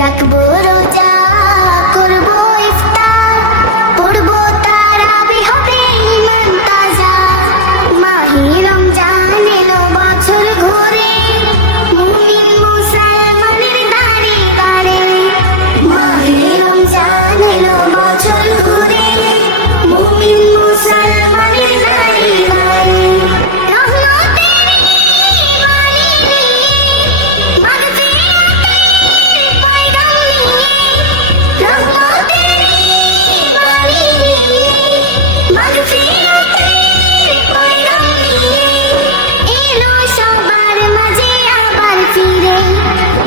রাখবো রোজা, করবো ইফতার, পড়বো তারাবি, হবে ঈমান তাজা। মাহে রমজান এলো বছর ঘুরে, মুমিন মুসলমানের দাঁড়ে দাঁড়ে। মাহে রমজান এলো বছর ঘুরে, মুমিন মুসলমানের দাঁড়ে দাঁড়ে।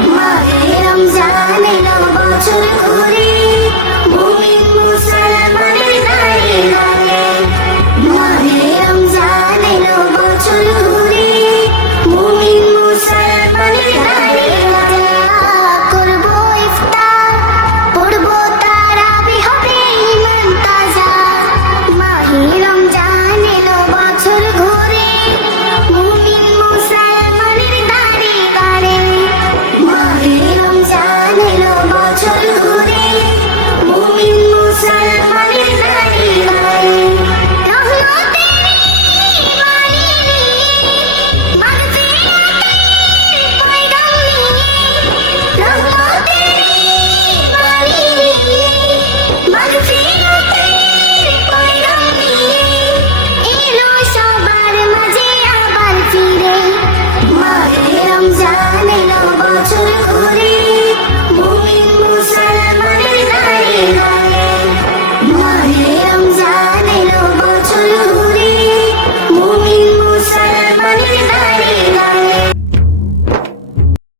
মাহে রমজান এলো বছর